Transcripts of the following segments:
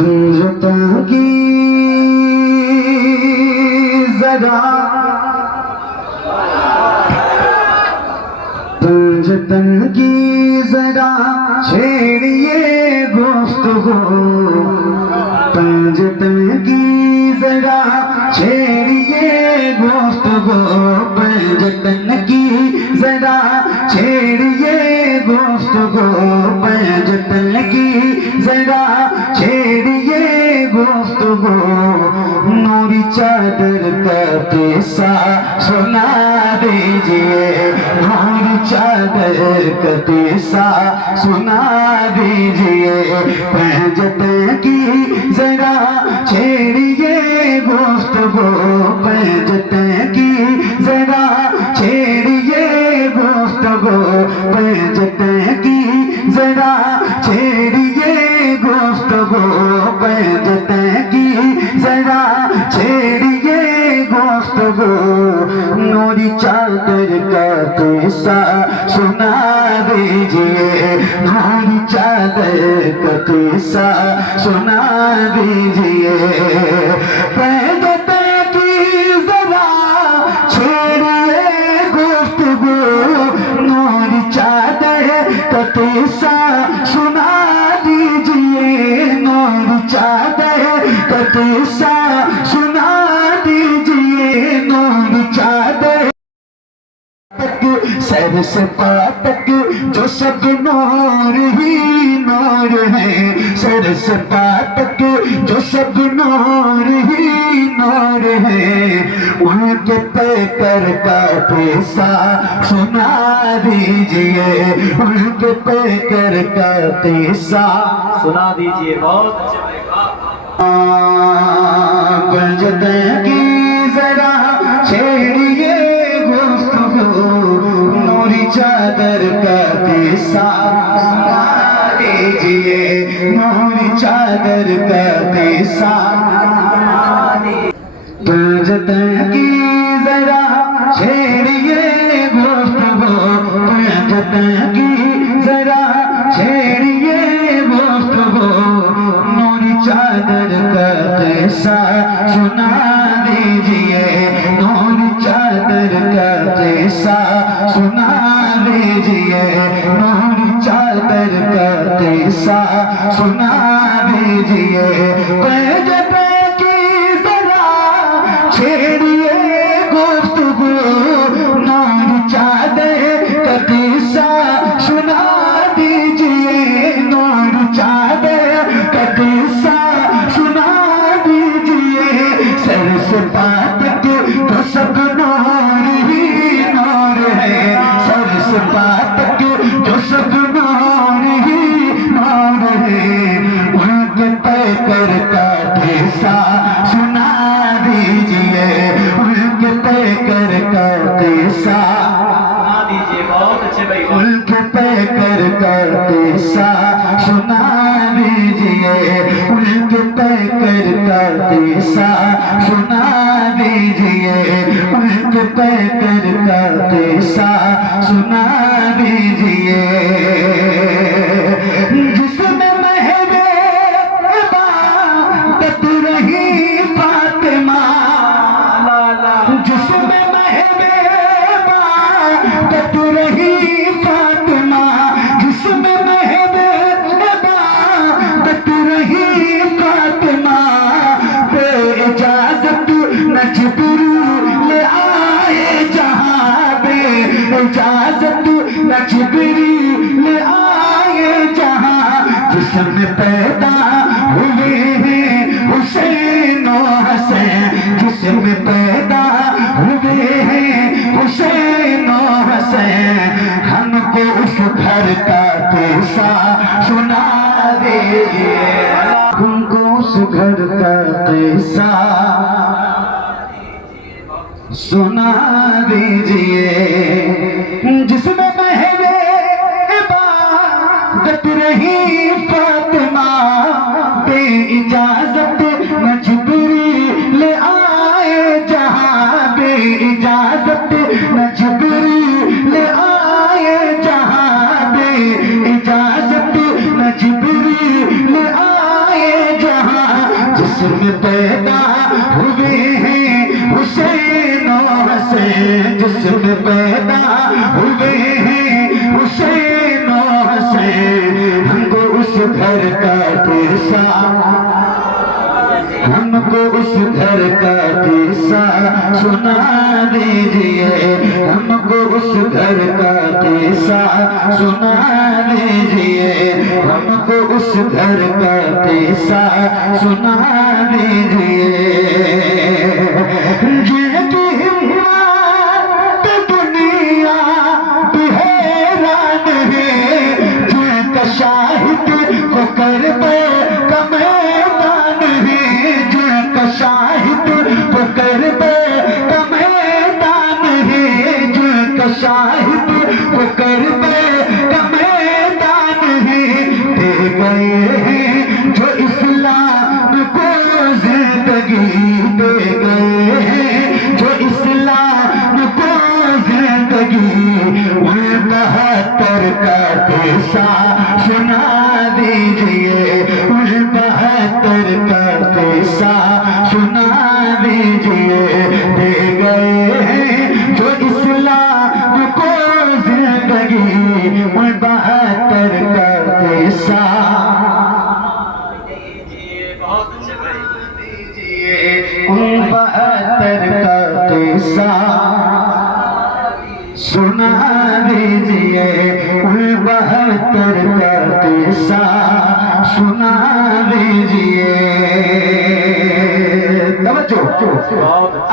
पंजतन की जरा पंजतन की जरा छेड़िए गुफ्तगू पंजतन की जरा छेड़िए गुफ्तगू पंजतन की जरा छेड़िए गुफ्तगू पंजतन की जरा छेड़िए गुफ्तगू नूरी चादर का किस्सा सुना दीजिए नूरी चादर का किस्सा सुना दीजिए पंजतन की जरा छेड़िए गुफ्तगू पंजतन की जरा छेड़िए गुफ्तगू पंजतन की जरा छेड़िए गुफ्तगू पंजतन की जरा छेड़िए गुफ्तगू नूरी चादर का किस्सा सुना दीजिए नूरी चादर का किस्सा सुना दीजिए पंजतन की जरा छेड़िए गुफ्तगू नूरी चादर का किस्सा सुना दीजिए नूरी चादर का किस्सा सुना दीजिए नूरी चादर सर से पातक जो सब नूर ही नूर है सर से पातक जो सब नूर ही नूर है उनके पैकर का पैसा सुना दीजिए उनके पैकर का पैसा सुना दीजिए। बहुत पंजतन की जरा छेड़िए गुफ्तगू नूरी चादर का किस्सा सुना दीजिए नूरी चादर का किस्सा पंजतन की जरा छेड़िए गुफ्तगू पंजतन की जरा छेड़िए गुफ्तगू नूरी चादर का किस्सा सुना दीजिए नूरी चादर का किस्सा सुना दीजिए नूरी चादर का किस्सा सुना दीजिए पंजतन की जरा छेड़िए गुफ्तगू नूरी चादर का किस्सा सुना दीजिए नूरी चादर का किस्सा सुना दीजिए सर से पातक तो सब नूर ही नूर है सर से पातक जो सब नूर ही नूर है उनके पैकर का किस्सा सुना दीजिए उनके पैकर का किस्सा सुना दीजिए। बहुत अच्छे भाई। उनके पैकर का किस्सा सुना दीजिए उनके पैकर का किस्सा सुना दीजिए उनके पैकर का किस्सा सुना दीजिए जिसमें महवे इबादत रही फातिमा जिसमें महवे इबादत रही फातिमा जिसमें महवे इबादत रही फातिमा बेइजाजत न जिब्रील आए जहां बेइजाजत न जिब्रील आए जहां जिसमें पैदा हुए हैं हुसैन और हसैन जिसमें पैदा हुए हैं हुसैन और हसैन हमको उस घर का किस्सा सुना दीजिए हमको उस घर का किस्सा सुना दीजिए जिसमें महवे इबादत रही फातिमा बेइजाजत न जिब्रील आए जहां बेइजाजत न जिब्रील आए जहां बेइजाजत न जिब्रील आए जहां जिसमें पैदा हुए हैं हुसैन और हसैन, जिसमें पैदा हुए हैं हुसैन और हसैन, हमको उस घर का किस्सा, हमको उस घर का किस्सा सुना दीजिए, हमको उस घर का किस्सा सुना दीजिए, हमको उस घर का किस्सा सुना दीजिए। जिनकी हिम्मत दुनिया भी हैरान है, जिनका शाहिद को करबे का मैदान है, जिनका शाहिद को करबे का मैदान है, जिनका शाहिद को करबे का मैदान है, दे गए हैं जो इस्लाम को जिंदगी, दे गए हैं जो इस्लाम को जिंदगी, 72 का किस्सा सुना दीजिए, 72 का किस्सा सुना दीजिए, दे गए हैं जो इस्लाम को जिंदगी, 72 का किस्सा बहुत अच्छे भाई। 72 का किस्सा सुना दीजिए, 72 का किस्सा सुना दीजिए। तवज्जो,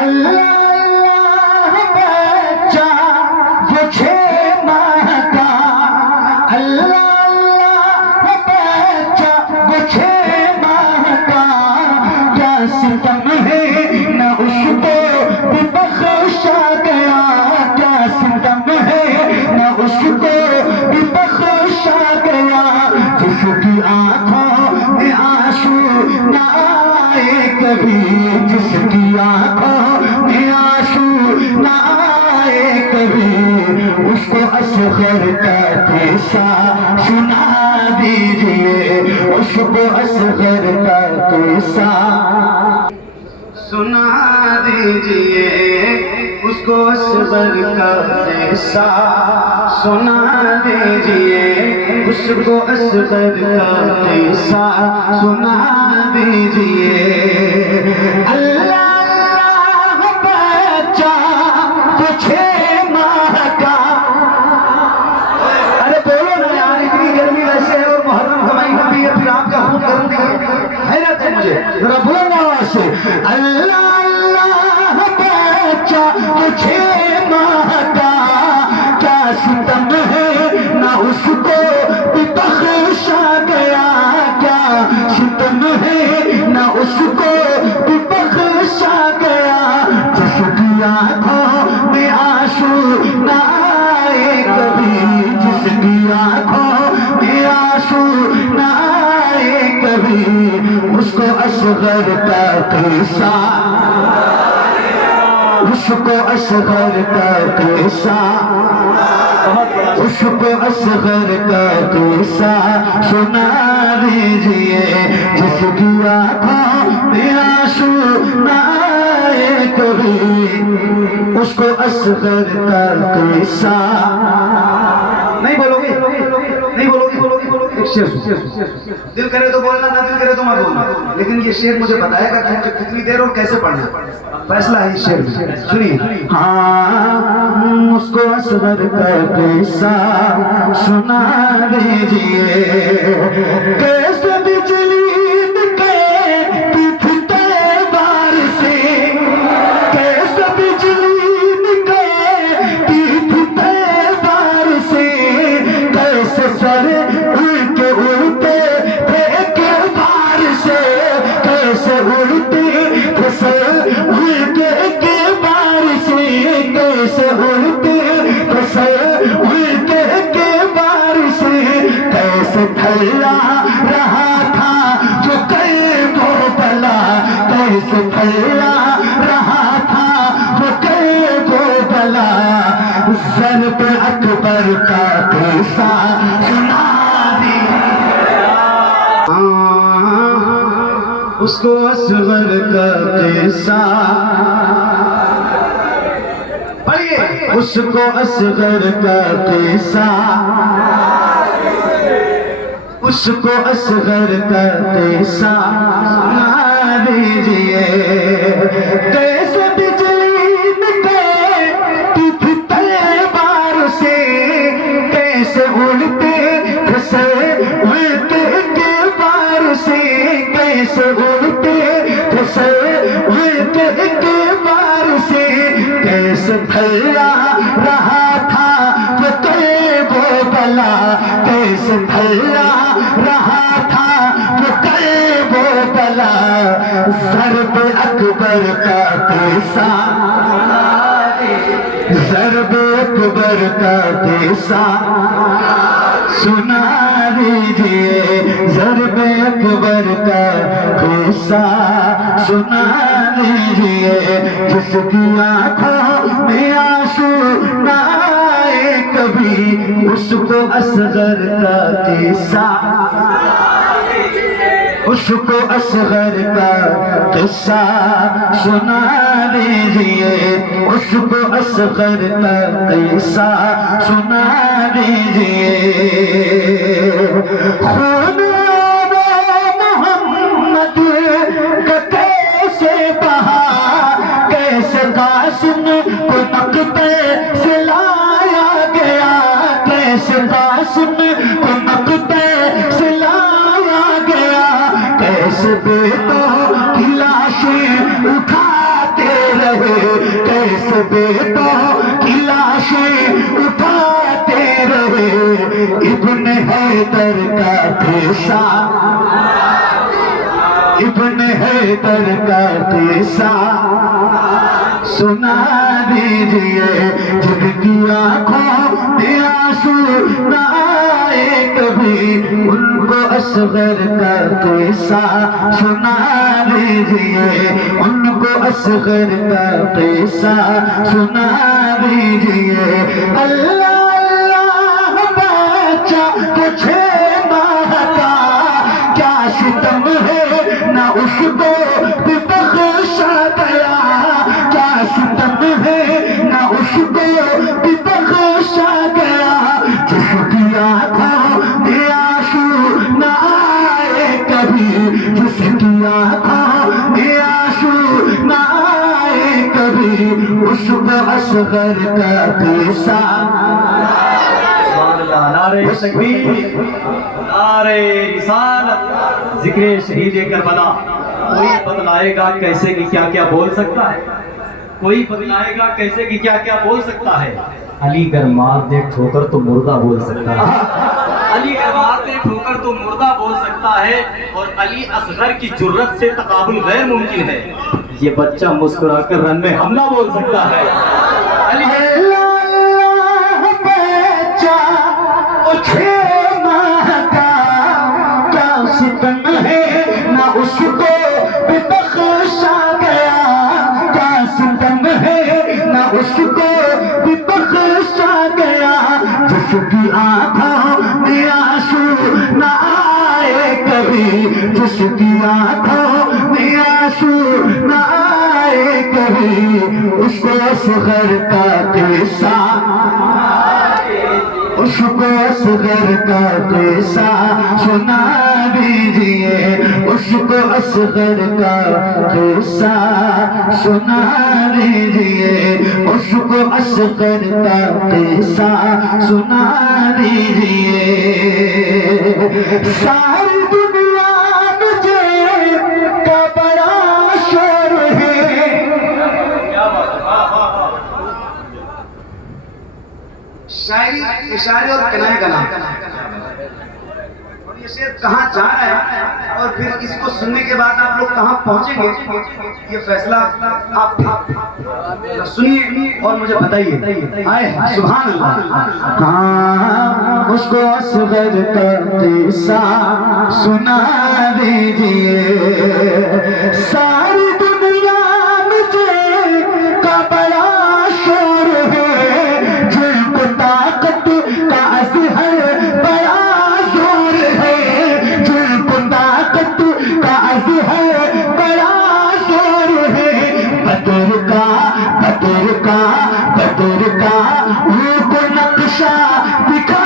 अल्लाह अल्लाह बच्चा वो 6 माह का, अल्लाह अल्लाह बच्चा वो 6 माह का, क्या सितम है न उसको भी बख्शा गया, क्या सितम है न उसको भी बख्शा गया, जिसकी आंखों में आंसू न आए कभी, जिसकी आंखों में आंसू न आए कभी, उसको असगर का किस्सा सुना दीजिए, उसको असगर का किस्सा सुना दीजिए, उसको असगर का किस्सा सुना दीजिए, उसको असगर का किस्सा सुना दीजिए। अल्लाह अल्लाह बच्चा वो 6 माह का, अरे बोलो ना यार, इतनी गर्मी वैसे है और मुहर्रम कमाई भी है, फिर आपका खून गर्म हैरत है मुझे, जरा बोलो ना आवाज से, अल्लाह अल्लाह बच्चा वो 6 माह का, क्या सितम है ना उसको भी बख्शा गया, क्या सितम है ना उसको भी बख्शा गया, जिसकी आंखों में आंसू न आए कभी, जिसकी आंखों में आंसू न आए कभी, उसको असगर का किस्सा, उसको असगर का किस्सा, उसको असगर का किस्सा सुना दीजिए, जिसकी आंखों में आंसू न आए कभी, उसको असगर का किस्सा। नहीं बोलोगे, नहीं बोलोगे, एक शेर दिल करे तो बोलना, ना दिल करे तो मत बोलना, लेकिन ये शेर मुझे बताएगा कि मुझे कितनी देर और कैसे पढ़ना, फैसला है इस शेर में, सुनिए। हाँ, उसको असगर का किस्सा सुना दीजिए, कैसे बिजली निकलती थी तलवार से, कैसे बिजली निकलती थी तलवार से, कैसे सर उनके उड़ते थे एक बार से, कैसे उड़ते थे सर उनके एक बार से, कैसे उड़ते थे सर उनके एक बार से, कैसे फैला रहा था जो कल्बो बला, कैसे फैला रहा था जो कल्बो बला, ज़र्ब अकबर का किस्सा सुना दी। उसको असगर का किस्सा पढ़िए, उसको असगर का किस्सा, उसको असगर का किस्सा सुना दीजिए। कैसे बिजली निकले थी तलवार से, कैसे उड़ते फिसल उड़ते के बार से, कैसे उड़ते फिसल उड़ते के बार से, कैसे फैला रहा था वो वो बला, कैसे फैला रहा था वो बला। ज़रब अकबर का किस्सा, ज़रब अकबर का किस्सा सुना दीजिए। ज़रब अकबर का किस्सा सुना दीजिए। जिसकी आंखों में आंसू ना आए कभी, उसको असगर का किस्सा, उसको असगर का किस्सा सुना दीजिए। उसको असगर का किस्सा सुना दीजिए। खून मोहम्मद का कैसे बहा, कैसे कासिम को मकते से लाया गया, कैसे कासिम को मकते से लाया गया। कैसे बेटों की लाशें उठाते रहे, कैसे बेटों की लाशें उठाते रहे। इब्न हैदर का किस्सा, इब्न हैदर का किस्सा सुना दीजिए। जिनकी आंखों में आंसू ना आए कभी, उनको असगर का किस्सा सुना दीजिए। उनको असगर का किस्सा सुना दीजिए। अल्लाह अल्लाह बच्चा तुझे महका, क्या सितम है ना उसको भी बख्शा गया, क्या सितम है ना उसको भी बख्शा गया। जिसकी आंखों में आंसू ना आए कभी, जिसकी आंखों में आंसू ना आए कभी, उसको असगर का किस्सा। नारे तकबीर, नारे रिसालत, जिक्रे शहीद करबला। कोई बतलाएगा कैसे कि क्या क्या बोल सकता है, कोई बतलाएगा कैसे कि क्या क्या बोल सकता है। अली कर मार दे ठोकर तो मुर्दा बोल सकता है, अली कर मार दे ठोकर तो मुर्दा बोल सकता है। और अली असगर की जुर्रत से तकाबुल गैर मुमकिन है। ये बच्चा मुस्कुराकर रन में हमला बोल सकता है। अली सितम है ना उसको भी बख्शा गया, क्या सितम है ना उसको भी बख्शा गया। जिसकी आंखों में आंसू ना आए कभी, जिसकी आंखों में आंसू ना आए कभी, उसको असगर का किस्सा, उसको असगर का किस्सा सुना दीजिए। उसको असगर का किस्सा सुना दीजिए। उसको असगर का किस्सा सुना दीजिए। सारी दुनिया मुझे का बड़ा शोर है। शायरी, इशारे और कलाम का नाम। और ये शेर कहाँ जा रहा है और फिर इसको सुनने के बाद आप लोग कहाँ पहुंचेंगे, ये फैसला आप सुनिए और मुझे बताइए। आए सुभान अल्लाह। हाँ, उसको असगर का किस्सा सुना दीजिए। सारी दुनिया मुझे का बड़ा शोर है, जिनको ताकत का अज़हर बड़ा जोर है, जिनको ताकत का अज़हर बदर का रूप नक्शा दिखा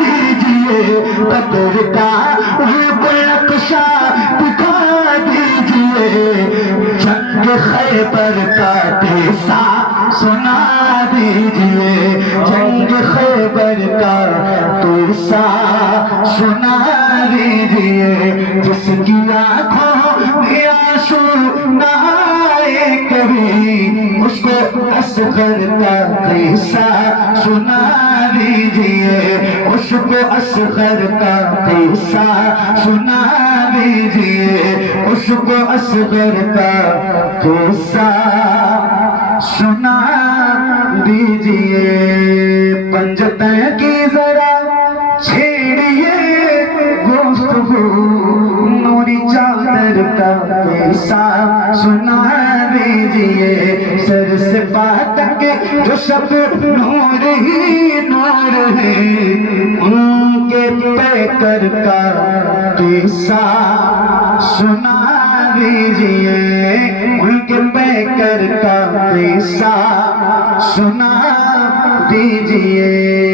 दीजिए, बदर का रूप नक्शा दिखा दीजिए, जंग खैबर का किस्सा सुना दीजिए, जंग खैबर का किस्सा सुना दीजिए, जिसकी आंखों में आंसू ना आए कभी, उसको असगर का किस्सा सुना दीजिए, उसको असगर का किस्सा सुना दीजिए, उसको असगर का किस्सा सुना दीजिए। पंजतन की जरा छेड़िए गुफ्तगू, नूरी चादर का किस्सा सुना दीजिए, सर से पाँव तक जो सब नूर ही नूर है, उनके पैकर का किस्सा सुना दीजिए, उनके पैकर का किस्सा सुना दीजिए।